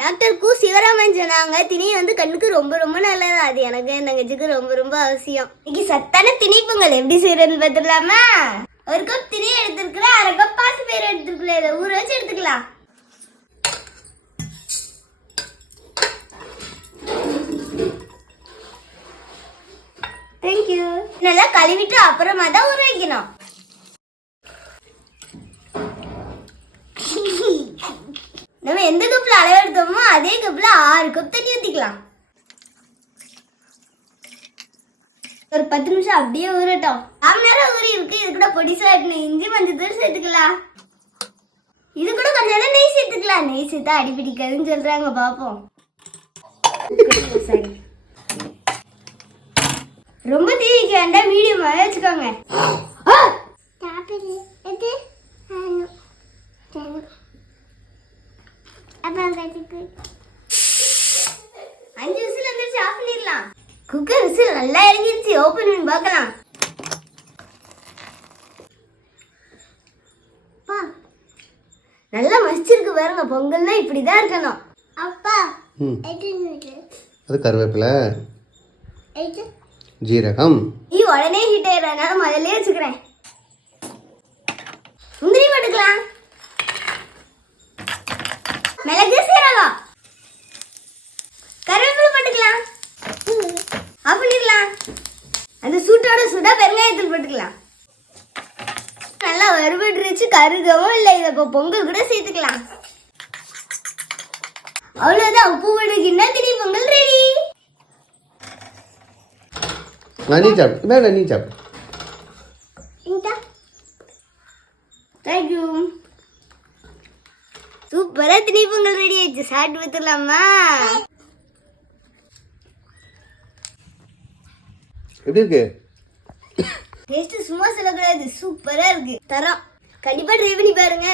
Doctor கு சிவராமன் சொன்னாங்க திணை வந்து கண்ணுக்கு ரொம்ப ரொம்ப நல்லது. அது எனக்கு என் தங்கச்சிக்கு ரொம்ப ரொம்ப அவசியம். இன்னைக்கு சத்தான திணை பொங்கல் எப்படி செய்யறதுன்னு பார்த்துடலாமா? ஒரு கப் திணை எடுத்துருக்குறேன், அரை கப் பாசி பயிர் எடுத்துருக்குறேன். இதை ஊற வச்சு எடுத்துக்கலாம். தேங்க்யூ. நல்லா கழுவிட்டு அப்புறமா தான் ஊற வைக்கணும். நம்ம எந்த கப்ல அளவு எடுத்தோமோ அதே கப்ல 6 கப் தண்ணி ஊத்திக்கலாம். ஒரு 10 நிமிஷம் அப்படியே ஊறட்டும். 1/2 நேரம் ஊறி இருக்கு. இது கூட பொடிசா இஞ்சி மஞ்சள் சேர்த்துக்கலாம். இது கூட கொஞ்சம் நெய் சேர்த்துக்கலாம். நெய் சேர்த்தா அடி பிடிக்காதுன்னு சொல்றாங்க, பாப்போம். ரொம்ப தீவிக்க வேண்டாம், மீடியமா வச்சுக்கோங்க. குக்கர் விசில் நல்லா இறங்கிருச்சு. ஓபன் பண்ணி பார்க்கலாம். நல்லா மசிச்சிருக்கு பாருங்க. பொங்கல்னா இப்படிதான் இருக்கணும். அப்பா அது கருவேப்பிலை, ஜீரகம். நீ உடனே ஹீட் ஆயிடுறதுனால முதல்ல வச்சுக்கிறேன். முந்திரி போட்டுக்கலாம். மிளகு, சீரகம், கருவேப்பிலை போட்டுக்கலாம். அப்படிலாம் அந்த சூட்டோட சுடா பெருங்காயத்தூள் போட்டுக்கலாம். நல்லா வறுபட்டுருச்சு, கருகவும் இல்லை. இதை இப்போ பொங்கல் கூட சேர்த்துக்கலாம். அவ்வளவுதான். உப்பு போட்டுக்கின்னா திணை பொங்கல் ரெடி. நீ சாப்பிடு, நீ சாப்பிடு. தேங்க்யூ. சூப்பரா திணை பொங்கல் ரெடி ஆயிடுச்சு. சாப்பிட்டு வைத்துலாமா? எப்படி இருக்கு? டேஸ்ட் சும்மா சொல்லக்கூடாது, சூப்பரா இருக்கு. தரம். கண்டிப்பா ட்ரை பண்ணி பாருங்க.